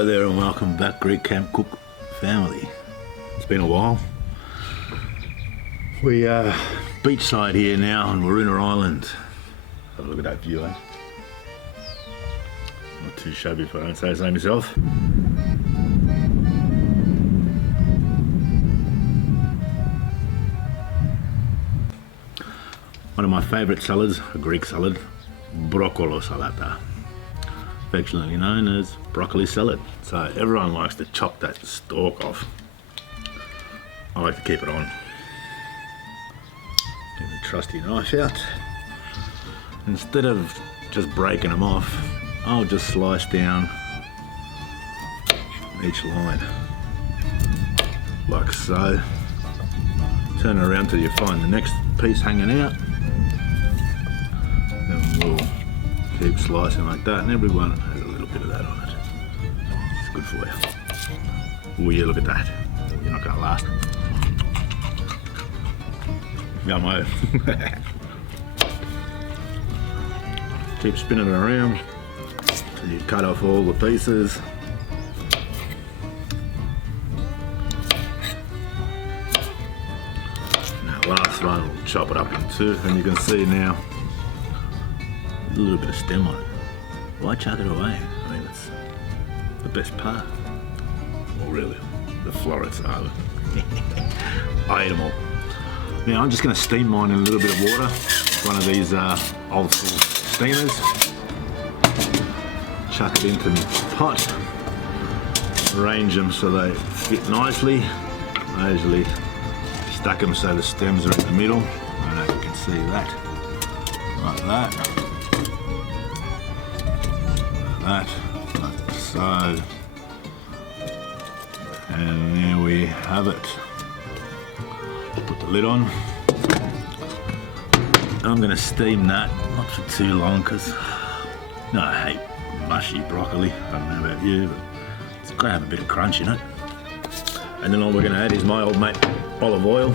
Hello there and welcome back, Greek Camp Cook family. It's been a while. We are beachside here now and we're in our island. Have a look at that view, eh? Not too shabby if I don't say so myself. One of my favourite salads, a Greek salad, broccoli salata, affectionately known as broccoli salad. So everyone likes to chop that stalk off. I like to keep it on. Get the trusty knife out. Instead of just breaking them off, I'll just slice down each line, like so. Turn it around till you find the next piece hanging out. Then we'll keep slicing like that, and everyone has a little bit of that on it. It's good for you. Oh yeah, look at that. You're not gonna last. Yummo. Keep spinning it around till you cut off all the pieces. Now last one, we'll chop it up in two, and you can see now a little bit of stem on it. Why chuck it away? I mean, it's the best part. Well, really, the florets are. I eat them all. Now I'm just going to steam mine in a little bit of water. One of these old school steamers. Chuck it into the pot. Arrange them so they fit nicely. I usually stack them so the stems are in the middle. I don't know if you can see that. Like that. Like so. And there we have it. Put the lid on. I'm going to steam that, not for too long, because I hate mushy broccoli. I don't know about you, but it's got to have a bit of crunch in it. And then all we're going to add is my old mate olive oil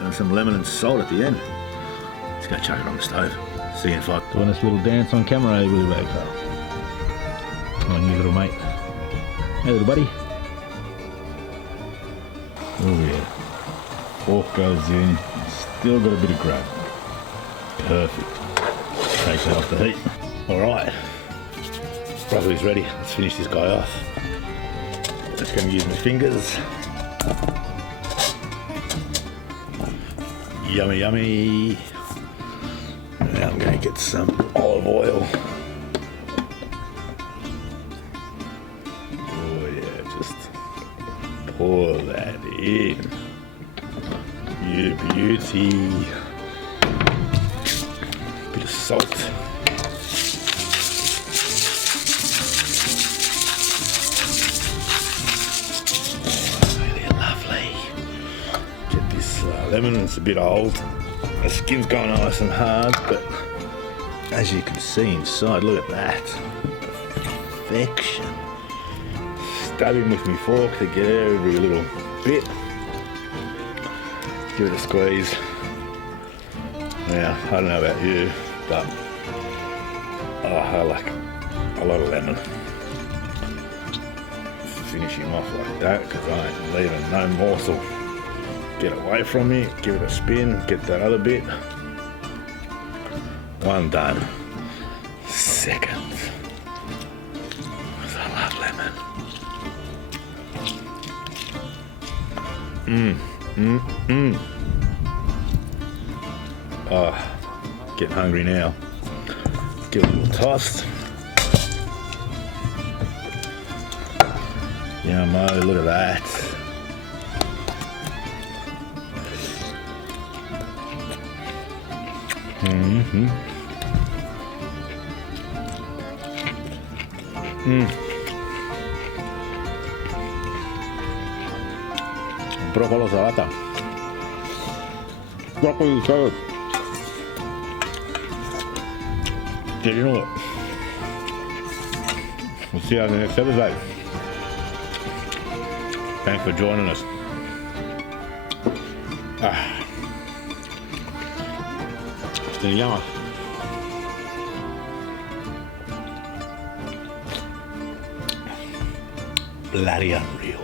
and some lemon and salt at the end. Let's go chuck it on the stove. See you in 5. Doing this little dance on camera, eh, Willy Wagtail? My new little mate. Hey, little buddy. Oh yeah. Fork goes in, still got a bit of grab. Perfect. Take that off the heat. Alright, broccoli's ready. Let's finish this guy off. Just going to use my fingers. Yummy, yummy. Now I'm going to get some olive oil. Oh yeah, just pour that in. You beauty. Bit of salt. Oh, really lovely. Get this lemon, it's a bit old. The skin's gone nice and hard, but as you can see inside, look at that. Perfection. Stabbing with my fork to get every little bit. Give it a squeeze. Now, I don't know about you, but I like a lot of lemon. Finish him off like that, because I ain't leaving no morsel. Get away from me, give it a spin, get that other bit. One done. Second. Because I love lemon. Oh, getting hungry now. Give it a little toss. Yummo, look at that. Broccoli salata. Broccoli salad. Get into it. We'll see you on the next episode. Thanks for joining us. Still yummy. bloody unreal.